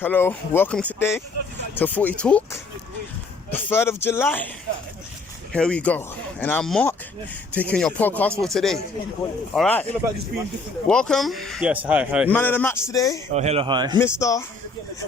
Hello, welcome today to FutiTalk, the 3rd of July. Here we go. And I'm Mark, taking your podcast for today. All right. Welcome. Yes, hi. Man of the match today. Oh, hello, hi. Mr.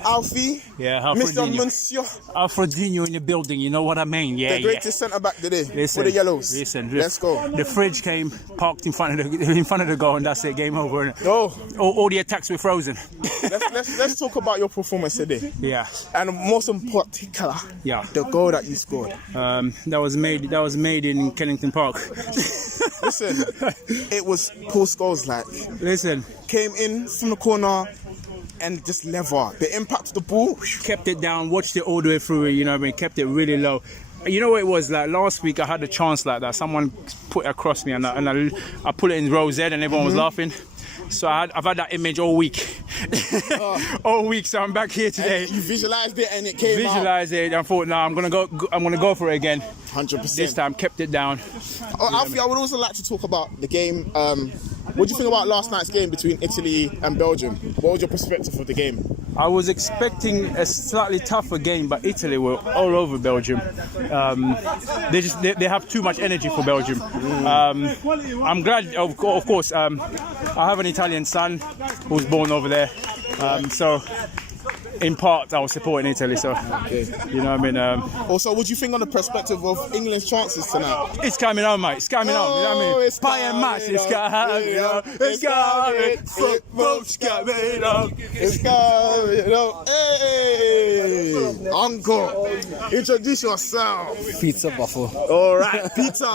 Alfie. Yeah, Mr. Monsieur. Alfredinho in the building, you know what I mean? Yeah, The greatest centre back today for the Yellows. Let's go. The fridge came, parked in front of the goal, and that's it. Game over. Oh, all the attacks were frozen. let's talk about your performance today. Yeah. And most in particular, yeah, the goal that you scored. That was made in Kennington Park. Listen, it was post goals like. Listen, came in from the corner and just lever. The impact of the ball. Kept it down, watched it all the way through, you know what I mean? Kept it really low. You know what it was like last week? I had a chance like that. Someone put it across me and I put it in row Z and everyone was laughing. So I've had that image all week. All week, so I'm back here today. And you visualized it and it came out. Visualized it. I thought, I'm gonna go for it again. 100%. This time, kept it down. Alfie, I would also like to talk about the game. What do you think about last night's game between Italy and Belgium? What was your perspective of the game? I was expecting a slightly tougher game, but Italy were all over Belgium. They have too much energy for Belgium. I'm glad, of course. I have an Italian son who's born over there, so in part I was supporting Italy. So you know what I mean. Also, what do you think on the perspective of England's chances tonight? It's coming on, mate. It's coming on. You know what I mean? It's Bayern match. It's coming. It's coming. Football's coming on. It's coming on. Hey, Uncle, introduce yourself. Pizza Buffalo. All right, Peter.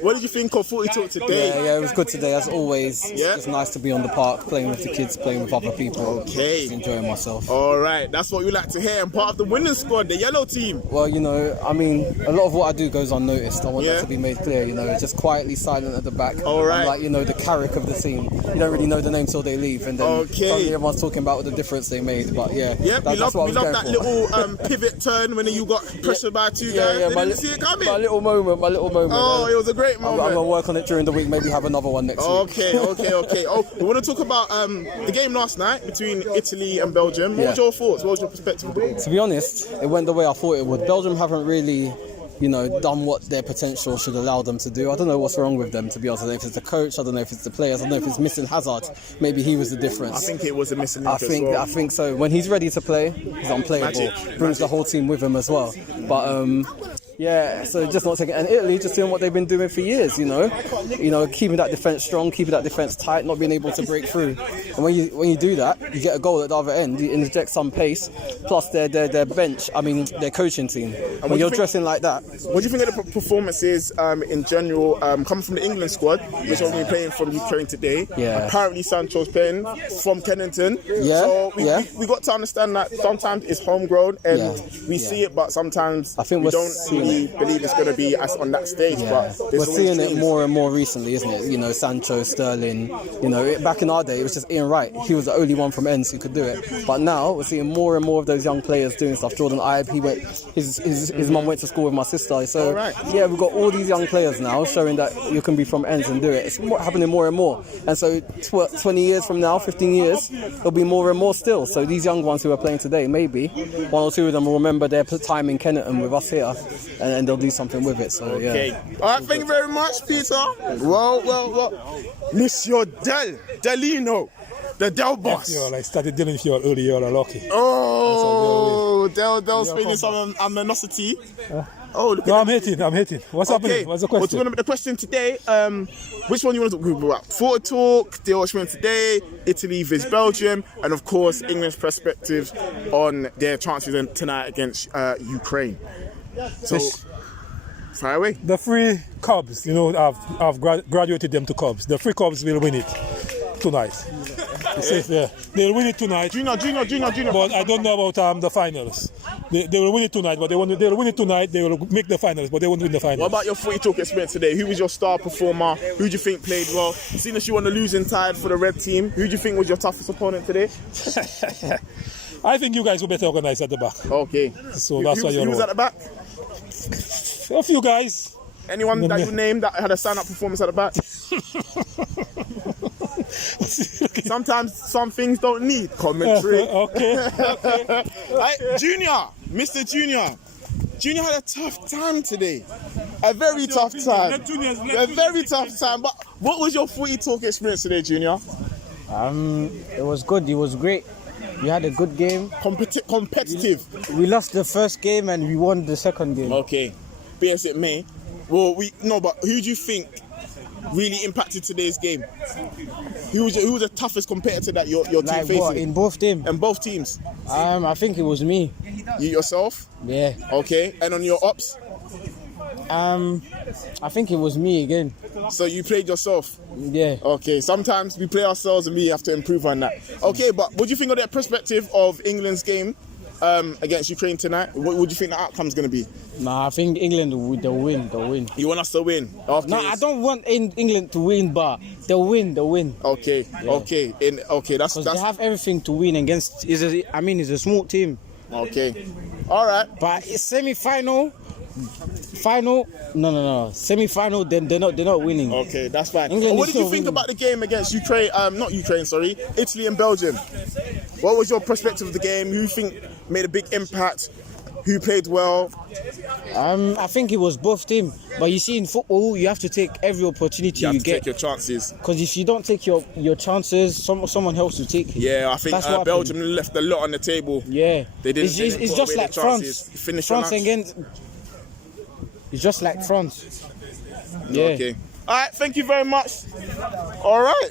What did you think of FutiTalk today? Yeah, it was good today as always. Yeah. It's nice to be on the park, playing with the kids, playing with other people. Okay. Just enjoying myself. All right, that's what we like to hear. And part of the winning squad, the yellow team. Well, you know, I mean, a lot of what I do goes unnoticed. I want that to be made clear. You know, just quietly silent at the back. All right. I'm like, you know, the Carrick of the team. You don't really know the name till they leave, and then suddenly everyone's talking about the difference they made. But yeah, we love that little pivot turn when you got pressured by two guys. They didn't see it coming. My little moment. Oh, it was a great moment. I'm gonna work on it during the week. Maybe have another one next week. Okay. Oh, we want to talk about the game last night between Italy and Belgium. What was your thoughts? What was your perspective of the game? To be honest, it went the way I thought it would. Belgium haven't really, you know, done what their potential should allow them to do. I don't know what's wrong with them, to be honest. I don't know if it's the coach, I don't know if it's the players, I don't know if it's missing Hazard. Maybe he was the difference. I think it was a missing link as well. I think so. When he's ready to play, he's unplayable. Brings the whole team with him as well. But yeah, so just not taking. And Italy just doing what they've been doing for years, you know, keeping that defence strong, keeping that defence tight, not being able to break through. And when you do that, you get a goal at the other end. You inject some pace, plus their bench. I mean, their coaching team. And when you're dressing like that, what do you think of the performances in general, coming from the England squad, which will be playing from Ukraine today? Yeah. Apparently, Sancho's playing from Kennington. Yeah. So we got to understand that sometimes it's homegrown and we see it, but sometimes I think we don't really believe it's going to be as on that stage. Yeah. But we're seeing it more and more recently, isn't it? You know, Sancho, Sterling. You know, back in our day, it was just Ian Wright. He was the only one from ends who could do it. But now we're seeing more and more of those young players doing stuff. Jordan Ibe, his mum went to school with my sister. So yeah, we've got all these young players now showing that you can be from ends and do it. It's happening more and more. And so 20 years from now, 15 years, there'll be more and more still. So these young ones who are playing today, maybe one or two of them will remember their time in Kennington with us here, and they'll do something with it. So yeah. All right, thank you very much, Peter. Well, Monsieur Delino, the Del boss. Yeah, I started dealing with you early. You're lucky. Oh, Del's feeling some animosity. Oh, look. No, I'm hitting. What's happening? What's the question? The question today, which one you want to talk about? FutiTalk, the Welshman today, Italy vs Belgium, and of course, England's perspective on their chances tonight against Ukraine. So, fire away. The three Cubs, you know, I've graduated them to Cubs. The three Cubs will win it tonight. They'll win it tonight. Junior. But I don't know about the finals. They will win it tonight, but they'll win it tonight. They will make the finals, but they won't win the finals. What about your FutiTalk experience today? Who was your star performer? Who do you think played well? Seeing as you on the losing side for the red team, who do you think was your toughest opponent today? I think you guys were better organized at the back. Okay. So that's why you're. Who was at the back? A few guys. Anyone that you named that had a stand-up performance at the back? sometimes some things don't need commentary. Okay. Right, Junior, Mr. Junior. Junior had a tough time today. A very tough time. A very tough time. But what was your FutiTalk experience today, Junior? It was good. It was great. We had a good game. Competitive. We lost the first game and we won the second game. Okay. Be as it may. Well, but who do you think really impacted today's game? Who was the toughest competitor that your team Like facing? what, in both teams? In both teams? I think it was me. You yourself? Yeah. Okay. And on your ops? I think it was me again. So you played yourself? Yeah. Okay. Sometimes we play ourselves and we have to improve on that. Okay, but what do you think of that perspective of England's game against Ukraine tonight? What do you think the outcome's going to be? Nah, I think England they'll win. They'll win. You want us to win? No, I don't want England to win, but they'll win. They'll win. Okay. Yeah. Okay. That's Because they have everything to win against. It's a small team. okay. All right. But it's semi-final. Final? No. Semi-final. Then they're not winning. Okay, that's fine. England What is did you still think winning. about the game against Ukraine? Not Ukraine, sorry. Italy and Belgium. What was your perspective of the game? Who you think made a big impact? Who played well? I think it was both teams. But you see, in football, you have to take every opportunity You have you to get. take your chances. Because if you don't take your chances, someone else will take it. Yeah, I think That's what Belgium left a lot on the table. Yeah. They didn't. It's put just away like their chances. France. Finish France on against. It's just like France. Yeah. Okay. All right. Thank you very much. All right.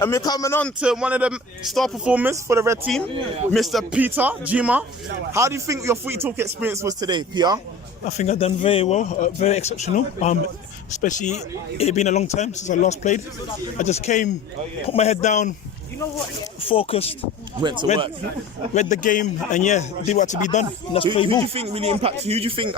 And we're coming on to one of the star performers for the red team, Mr. Peter Jima. How do you think your FutiTalk experience was today, Peter? I think I've done very well, very exceptional. Especially it been a long time since I last played. I just came, put my head down, focused, Went to work. read the game, and did what to be done. And that's Who play do ball. you think really impacted? Who do you think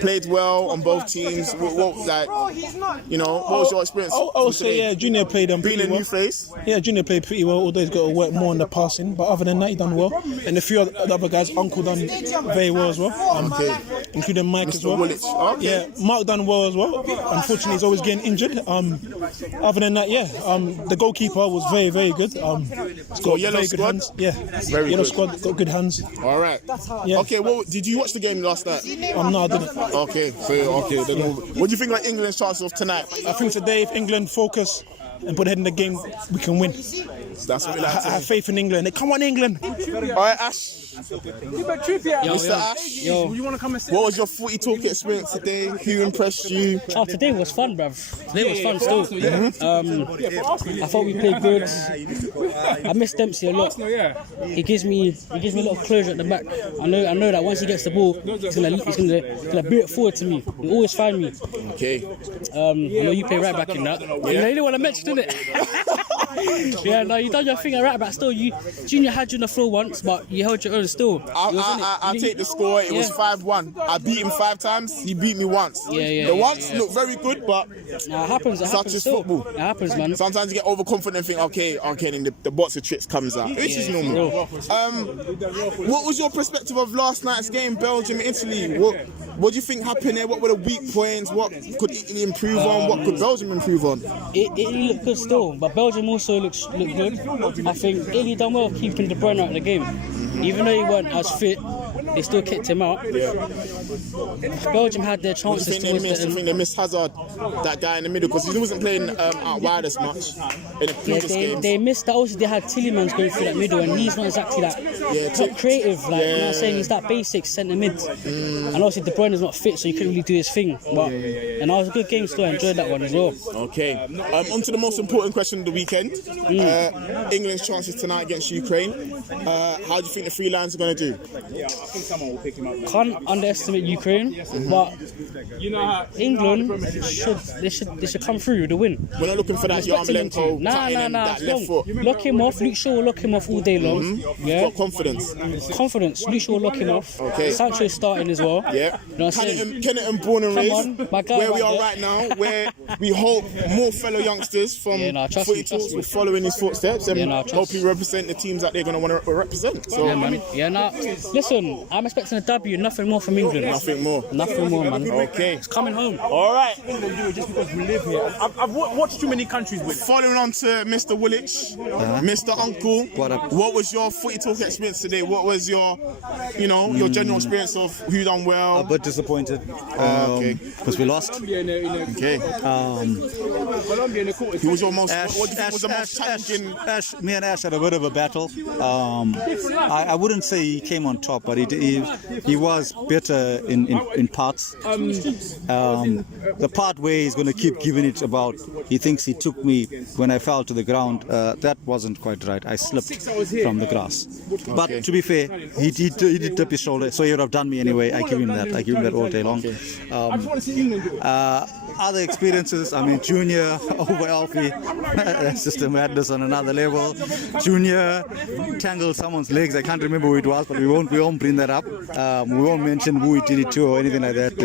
played well on both teams? What was your experience? I would say today? Junior played Being pretty a well. new face. Yeah, Junior played pretty well, although he's got to work more on the passing. But other than that, he done well. And a few of the other guys, Uncle done very well as well. Including Mike as well. Woolwich. Okay. Yeah, Mark done well as well. Unfortunately, he's always getting injured. Other than that, the goalkeeper was very, very good. He's got yellow very good squad? hands. Yeah, Very yellow good. squad got good hands. All right. Yeah. Okay. Well, did you watch the game last night? No, I didn't. Okay. Then what do you think of England's chances of tonight? I think today, if England focus and put ahead in the game, we can win. That's what we like to I have hear. faith in England. Come on, England. All right, Ash. Mr. Ash. You want to come and sit? What was your FutiTalk experience today? Who impressed you? Oh, today was fun, bruv. Today was fun still. I thought we played good. I miss Dempsey a lot. He gives me a lot of closure at the back. I know that once he gets the ball, he's gonna bear it forward to me. He always find me. Okay. I know you play right back in that. You didn't want to mention it. Yeah, no, you done your thing at right back. Still, Junior had you on the floor once, but you held your own still. I'll take the score. It was 5-1. I beat him 5 times. He beat me once. The once looked very good, but Nah, it happens. It such happens is still. football. It happens, man. Sometimes you get overconfident and think, okay, and the box of tricks comes out, which is normal. What was your perspective of last night's game, Belgium, Italy? What do you think happened there? What were the weak points? What could Italy improve on? What could Belgium improve on? Italy looked good still, but Belgium also looked good. I think Italy done well keeping De Bruyne out of the game. Even though he weren't as fit, they still kicked him out. Belgium had their What do chances you think towards they the missed? I end. think they missed Hazard, that guy in the middle, because he wasn't playing out wide as much in the previous games. They missed that. Also, they had Tillemans going through that middle, and he's not exactly that creative. Like, you know what I'm saying? He's that basic centre mid. And also, De Bruyne is not fit, so he couldn't really do his thing. But and that was a good game still. I enjoyed that one as well. Okay. On to the most important question of the weekend. England's chances tonight against Ukraine. How do you think the three lions are going to do? Can't underestimate Ukraine, but England should come through with a win. We're not looking for that Yarmolenko cutting in that left foot. Lock him off. Luke Shaw will lock him off all day long. Yeah. Got confidence. Luke Shaw will lock him off. Okay. Sancho's starting as well. Yeah. You know what I'm saying? Kennington born and Come raised, on, my guy where we right are there. right now, where we hope more fellow youngsters from trust me, FutiTalks trust me. will follow in his footsteps and trust hopefully represent the teams that they're going to want to represent. So, Yeah, man. Yeah, nah. Listen, I'm expecting a W, nothing more from England. Nothing more. Nothing more, man. Okay. It's coming home. All right. Just because we live here. I've watched too many countries with. Following on to Mr. Woolwich, Mr. Uncle, what was your footy talk experience today? What was your, your general experience of who done well? A bit disappointed because we lost. Okay. Who was your most? What do you think was the most challenging? Me and Ash had a bit of a battle. I wouldn't say he came on top, but he was better in parts. The part where he's going to keep giving it about, he thinks he took me when I fell to the ground. That wasn't quite right. I slipped from the grass. But to be fair, he did tip his shoulder, so he would have done me anyway. I give him that all day long. Other experiences, I mean, Junior over Alfie, that's just a madness on another level. Junior tangled someone's legs. I can't remember who it was, but we won't bring that up. We won't mention who he did it to or anything like that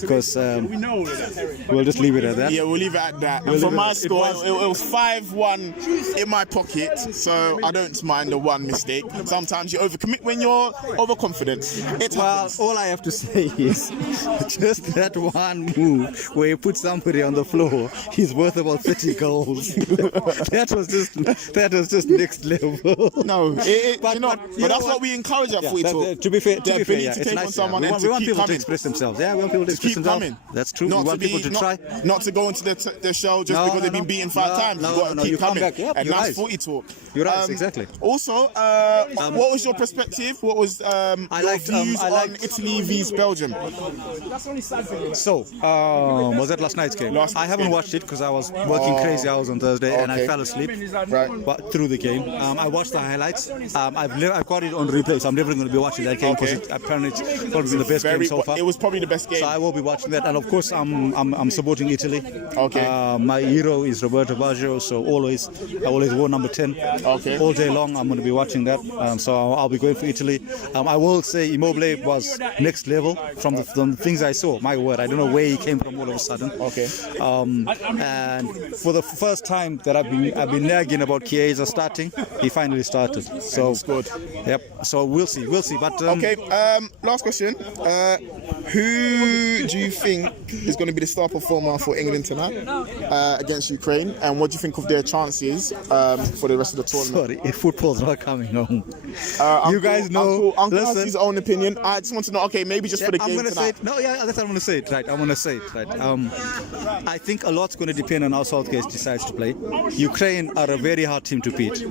because we'll just leave it at that. Yeah, we'll leave it at that. And for my score, it was 5-1 in my pocket, so I don't mind the one mistake. Sometimes you overcommit when you're overconfident. All I have to say is just that one move where you put somebody on the floor, he's worth about 30 goals. that was just next level. No, but that's what we encourage at Footy Talk. To be fair, it's it's nice. On someone we want people coming. to express themselves. Yeah, we want people to express keep themselves. Coming. That's true. We want people to try. Not to go into the show just because they've been beaten 5 times. You've got to keep coming. Yep, and that's Footy Talk. You're right, exactly. Also, what was your perspective? What was your views on Italy vs Belgium? So, was that last night's game? I haven't watched it because I was working crazy hours on Thursday and I fell asleep through the game. I watched the highlights. I've got it on replay, so I'm never going to be watching that game because apparently it's probably been the best game so far. It was probably the best game. So I will be watching that, and of course I'm supporting Italy. Okay. My hero is Roberto Baggio, so I always wore number 10. Okay. All day long I'm going to be watching that. So I'll be going for Italy. I will say Immobile was next level from the things I saw. My word, I don't know where he came from all of a sudden. Okay. And for the first time that I've been nagging about Chiesa starting, he finally started. So good. Yep. So we'll see. But okay. Last question. Who do you think is going to be the star performer for England tonight against Ukraine? And what do you think of their chances for the rest of the tournament? Sorry, if football's not coming home. You guys know. Uncle has his own opinion. I just want to know. Okay, maybe just for the game tonight. That's what I'm going to say it. Right. I'm going to say it. Right. I think a lot's going to depend on how Southgate decides to play. Ukraine are a very hard team to beat.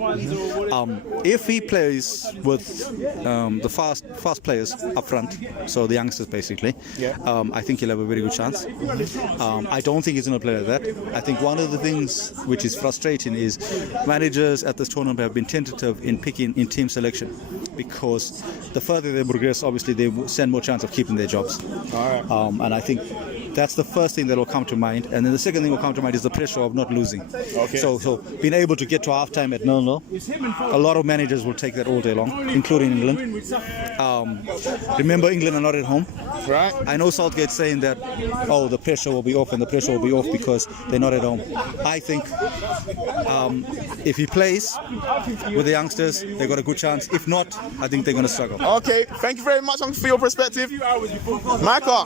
If he plays with the fast players up front, so the youngsters basically, I think he'll have a very good chance. I don't think he's going to play like that. I think one of the things which is frustrating is managers at this tournament have been tentative in picking in team selection because the further they progress, obviously they stand more chance of keeping their jobs. And I think that's the first thing that will come to mind, and then the second thing will come to mind is the pressure of not losing. Okay. So being able to get to halftime at 0-0, a lot of managers will take that all day long, including England. Remember, England are not at home. Right. I know Southgate's saying that, the pressure will be off because they're not at home. I think if he plays with the youngsters, they've got a good chance. If not, I think they're going to struggle. Okay, thank you very much for your perspective. Micah,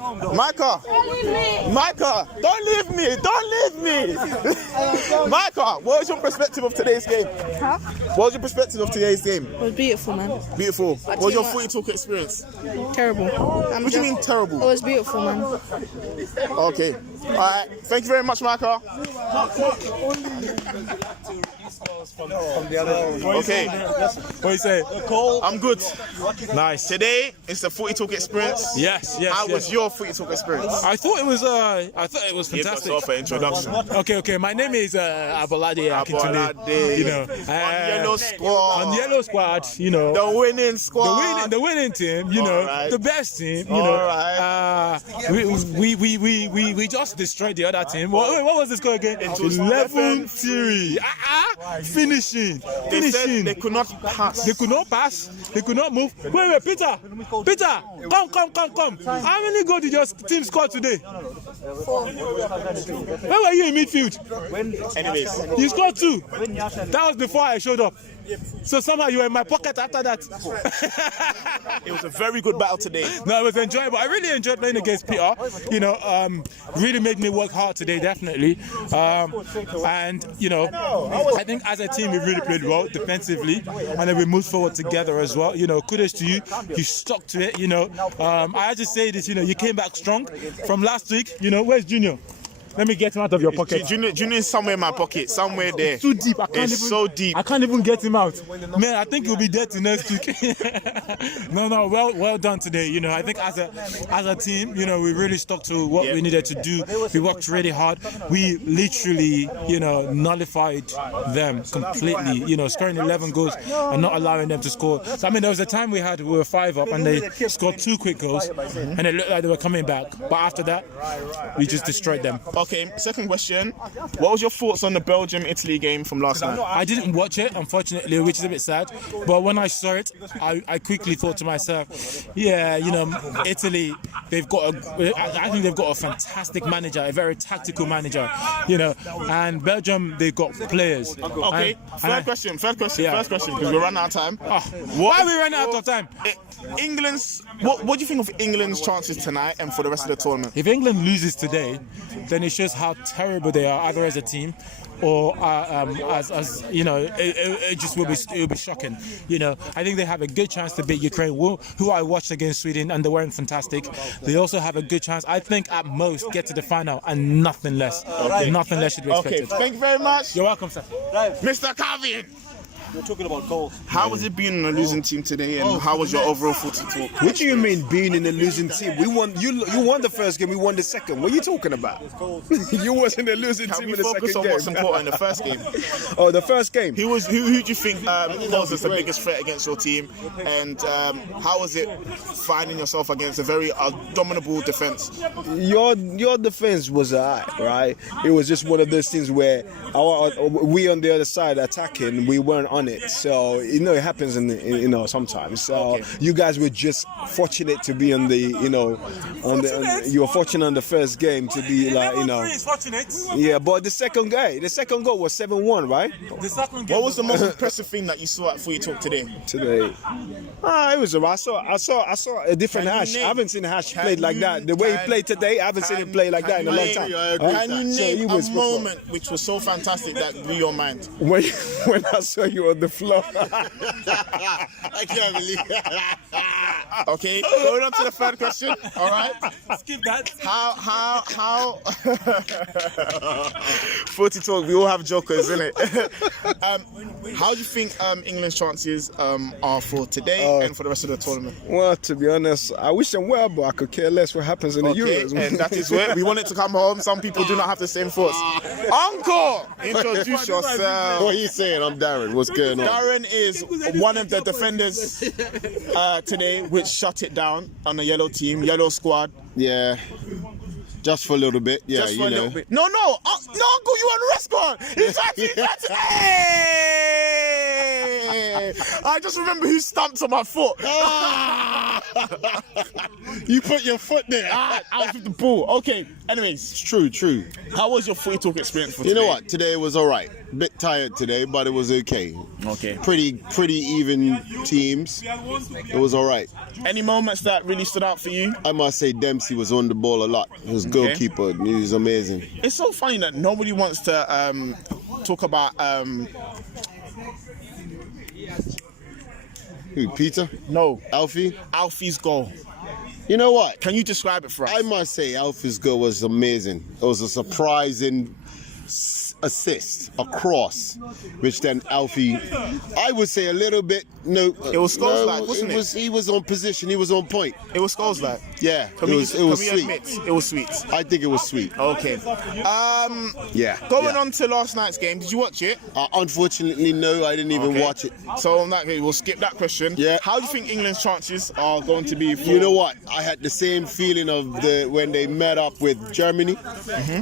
don't leave me. Micah, what was your perspective of today's game? Huh? What was your perspective of today's game? It was beautiful, man. Beautiful. What was your Footy Talk experience? Terrible. What do you mean terrible? It was beautiful, man. Okay. All right. Thank you very much, Micah. Okay. What do you say? I'm good. Nice. Today it's the Footy Talk experience. Yes. How was your Footy Talk experience? I thought it was Give fantastic. yourself an introduction. Okay. My name is Abolade Akintunde. You know, on Yellow Squad. The winning squad. The winning team. You know, the best team. You All know, right. we just destroyed the other team. What was the score again? 11-3. Finishing. Said they could not pass. They could not move. Wait, Peter, come. How many goals did your team score today? 4. Where were you in midfield? Anyways. You scored 2. That was before I showed up. So somehow you were in my pocket after that. It was a very good battle today. No, it was enjoyable. I really enjoyed playing against Peter. You know, really made me work hard today, definitely. And, you know, I think as a team we really played well defensively, and then we moved forward together as well. You know, kudos to you. You stuck to it, you know. I had to say this, you know, you came back strong from last week. You know, where's Junior? Let me get him out of your pocket. Junior is somewhere in my pocket, somewhere there. It's too deep. It's so deep. I can't even get him out. Man, I think he'll be dead to next week. No, well done today. You know, I think as a team, you know, we really stuck to what we needed to do. We worked really hard. We literally, you know, nullified them completely. You know, scoring 11 goals and not allowing them to score. So, I mean, there was a time we were 5 up and they scored 2 quick goals, and it looked like they were coming back. But after that, we just destroyed them. Okay, second question. What was your thoughts on the Belgium-Italy game from last night? I didn't watch it, unfortunately, which is a bit sad. But when I saw it, I quickly thought to myself, yeah, you know, Italy, I think they've got a fantastic manager, a very tactical manager, you know, and Belgium, they've got players. Okay, first question, because we're running out of time. Why are we running out of time? What do you think of England's chances tonight and for the rest of the tournament? If England loses today, then it shows how terrible they are, either as a team or as you know, it just will be shocking. You know, I think they have a good chance to beat Ukraine, who I watched against Sweden, and they weren't fantastic. They also have a good chance, I think, at most get to the final and nothing less. Nothing less should be expected. Okay, thank you very much. You're welcome, sir. Mr. Calvin. You're talking about goals. How was it being in a losing team today, and how was your overall FutiTalk? What do you mean being in a losing team? We won. You won the first game. We won the second. What are you talking about? You wasn't a losing Can team we in the focus second on game. what's important in the first game? Oh, the first game. Who do you think poses the biggest threat against your team, and how was it finding yourself against a very dominable defense? Your defense was alright, right? It was just one of those things where we on the other side attacking, we weren't on it. So you know it happens sometimes. So you guys were just fortunate to be on the you were fortunate on the first game to be like yeah. But the second goal was 7-1, right? The second game. What was the most impressive thing that you saw at FutiTalk today? It was alright. I saw a different Hash. I haven't seen Hash played like that. The way he played today, I haven't seen him play like that in a long time. Can you name a moment which was so fantastic that blew your mind? When I saw you on the floor. I can't believe it. Okay, going on to the third question. All right. Skip that. How FutiTalk, we all have jokers, innit? How do you think England's chances are for today and for the rest of the tournament? Well, to be honest, I wish them well, but I could care less what happens in the Euros. And that is where we want it to come home. Some people do not have the same thoughts. Uncle, introduce yourself. What are you saying? I'm Darren. What's going on? Darren is one of the defenders today, which shut it down on the yellow team, yellow squad. Yeah. Just for a little bit, yeah, Just for a little bit. No, Uncle, you on the restaurant. He's actually Hey! I just remember who stamped on my foot. You put your foot there. I was with the ball. Okay. Anyways, True. how was your FutiTalk experience for today? You know what? Today was all right. Bit tired today, but it was okay. Okay. Pretty even teams. It was all right. Any moments that really stood out for you? I must say Dempsey was on the ball a lot. He was goalkeeper. He was amazing. It's so funny that nobody wants to talk about Who, Peter? No. Alfie's goal. You know what? Can you describe it for us? I must say Alfie's goal was amazing. It was a surprising assist, a cross, which then Alfie, I would say a little bit, it was Scholes-like, wasn't it? He was on position, he was on point. It was Scholes-like? Yeah, it was sweet. It was sweet. I think it was sweet. Okay. Going on to last night's game, did you watch it? Unfortunately, no, I didn't even watch it. So in that case, we'll skip that question. Yeah. How do you think England's chances are going to be? You know what? I had the same feeling of when they met up with Germany.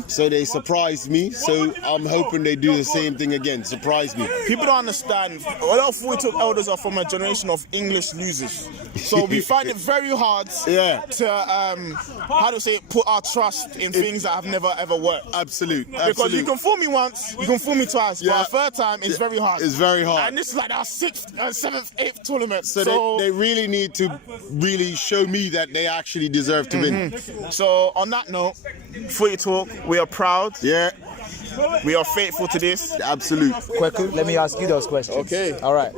So they surprised me. So I'm hoping they do the same thing again. Surprise me. People don't understand. A lot of FutiTalk elders are from a generation of English losers, so we find it very hard to how to say it, put our trust in things that have never ever worked. Absolute. Because you can fool me once, you can fool me twice, but a third time it's very hard. It's very hard. And this is like our 6th, 7th, 8th tournament. So they really need to really show me that they actually deserve to win. So on that note, FutiTalk, we are proud. Yeah. We are faithful to this. Absolute. Kweku, let me ask you those questions. Okay. All right.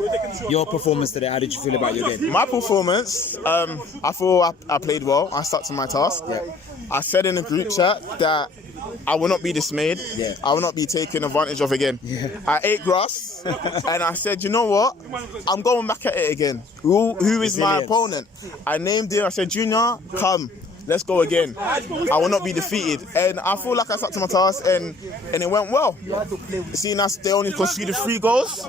Your performance today, how did you feel about your game? My performance, I thought I played well. I stuck to my task. Yeah. I said in the group chat that I will not be dismayed. Yeah. I will not be taken advantage of again. Yeah. I ate grass and I said, you know what? I'm going back at it again. Who is my opponent? I named him. I said, Junior, come. Let's go again. I will not be defeated. And I feel like I stuck to my task and it went well. Seeing as they only conceded 3 goals,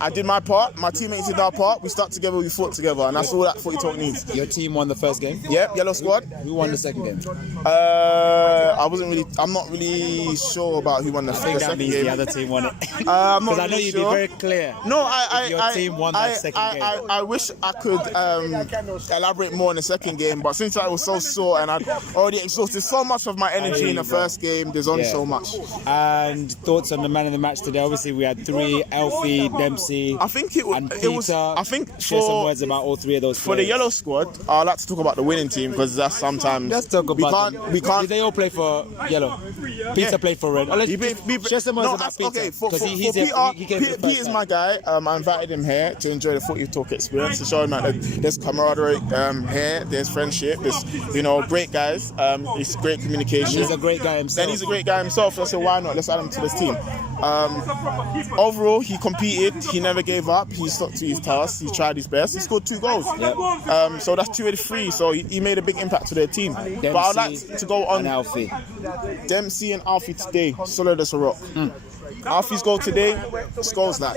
I did my part, my teammates did our part, we stuck together, we fought together, and that's all that FutiTalk needs. Your team won the first game? Yep, yellow squad. Who won the second game? I'm not really sure about who won the second game. That means the other team won it. I'm not Because I know really you'd sure. be very clear. No, your team won that second game. I wish I could elaborate more on the second game, but since I was so sore and I'd already exhausted so much of my energy in the first game, there's only so much. And thoughts on the man of the match today? Obviously, we had 3: Alfie, Dempsey, I think and Peter. I think share some words about all 3 of those. For the yellow squad, I like to talk about the winning team because that's sometimes let's talk about we can't. Did they all play for yellow? Peter played for red. Share some words about Peter. Okay, for Peter, Peter's my guy. I invited him here to enjoy the FutiTalk experience, to show him that there's camaraderie here, there's friendship, there's great guys. It's great communication. He's a great guy himself. Then he's a great guy himself. So I said, why not? Let's add him to this team. Overall, he competed. He never gave up. He stuck to his task. He tried his best. He scored 2 goals. Yep. So that's 2 out of 3. So he made a big impact to their team. Dempsey but I'd like to go on. And Alfie. Dempsey and Alfie today, solid as a rock. Alfie's goal today, scores like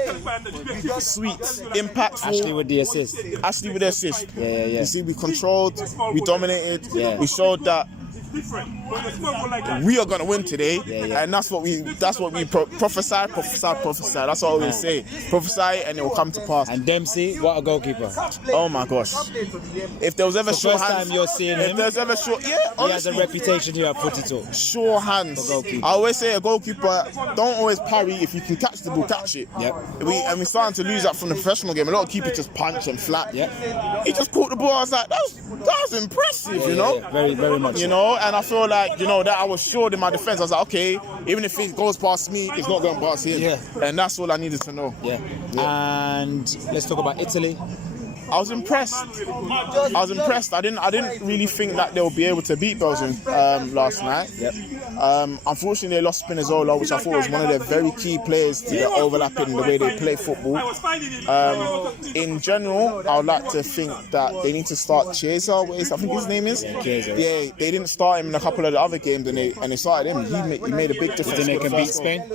sweet, impactful. Ashley with the assist. Ashley with the assist. Yeah. You see, we controlled, we dominated, we showed that we are gonna win today, and that's what we prophesy. That's what we say. Prophesy, and it will come to pass. And Dempsey, what a goalkeeper! Oh my gosh! If there was ever the sure first hands, time you're seeing him, if there's ever sure, he honestly, has a reputation here at FutiTalk. Sure hands. I always say a goalkeeper don't always parry. If you can catch the ball, catch it. Yep. We're starting to lose that from the professional game. A lot of keepers just punch and flap. Yep. He just caught the ball. I was like, that was impressive, you know. Yeah. Very, very much. You know, and I feel like that I was sure in my defense. I was like, okay, even if it goes past me, it's not going past him. Yeah. And that's all I needed to know. Yeah. And let's talk about Italy. I was impressed. I didn't really think that they'll be able to beat Belgium last night. Yep. Unfortunately, they lost Spinazzola, which I thought was one of their very key players to the overlapping the way they play football. In general, I would like to think that they need to start Chiesa. I think his name is. Yeah, Chiesa. Yeah, they didn't start him in a couple of the other games, and they started him. He made a big difference. Then they can beat Spain.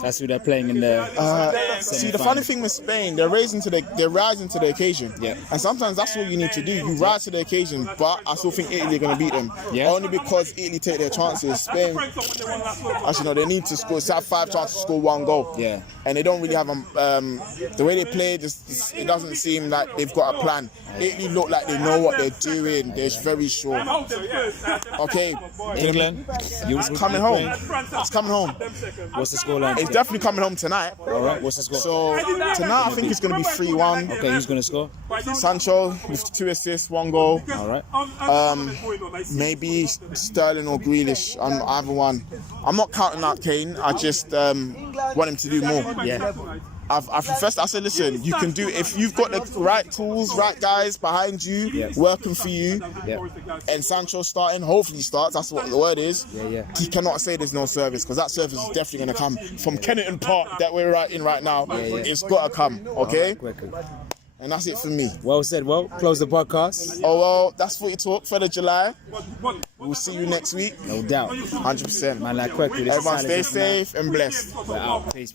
That's who they're playing in the. See, the funny thing with Spain, they're rising to the occasion. Yeah. And sometimes that's what you need to do. You rise to the occasion, but I still think Italy are going to beat them. Yeah. Only because Italy take their chances. Spain, actually no, they need to score. They have 5 chances to score 1 goal. Yeah. And they don't really have the way they play. It doesn't seem like they've got a plan. Italy look like they know what they're doing. They're very sure. Okay. England. It's coming home. It's coming home. What's the scoreline? It's definitely coming home tonight. All right. What's the score? So tonight I think it's going to be 3-1. Okay, who's going to score? Sancho with 2 assists, 1 goal. All right. Maybe Sterling or Grealish. Either one. I'm not counting out Kane. I just want him to do more. Yeah. I've confessed. I said, listen, you can do if you've got the right tools, right guys behind you, working for you, and Sancho starting. Hopefully, he starts. That's what the word is. He cannot say there's no service because that service is definitely going to come from Kennington Park that we're right in right now. It's got to come. Okay. And that's it for me. Well said. Well, close the podcast. Oh well, that's FutiTalk, 3rd of July. We'll see you next week. No doubt. 100%. Man like Kweku. Everyone stay safe and blessed. We're out. Peace.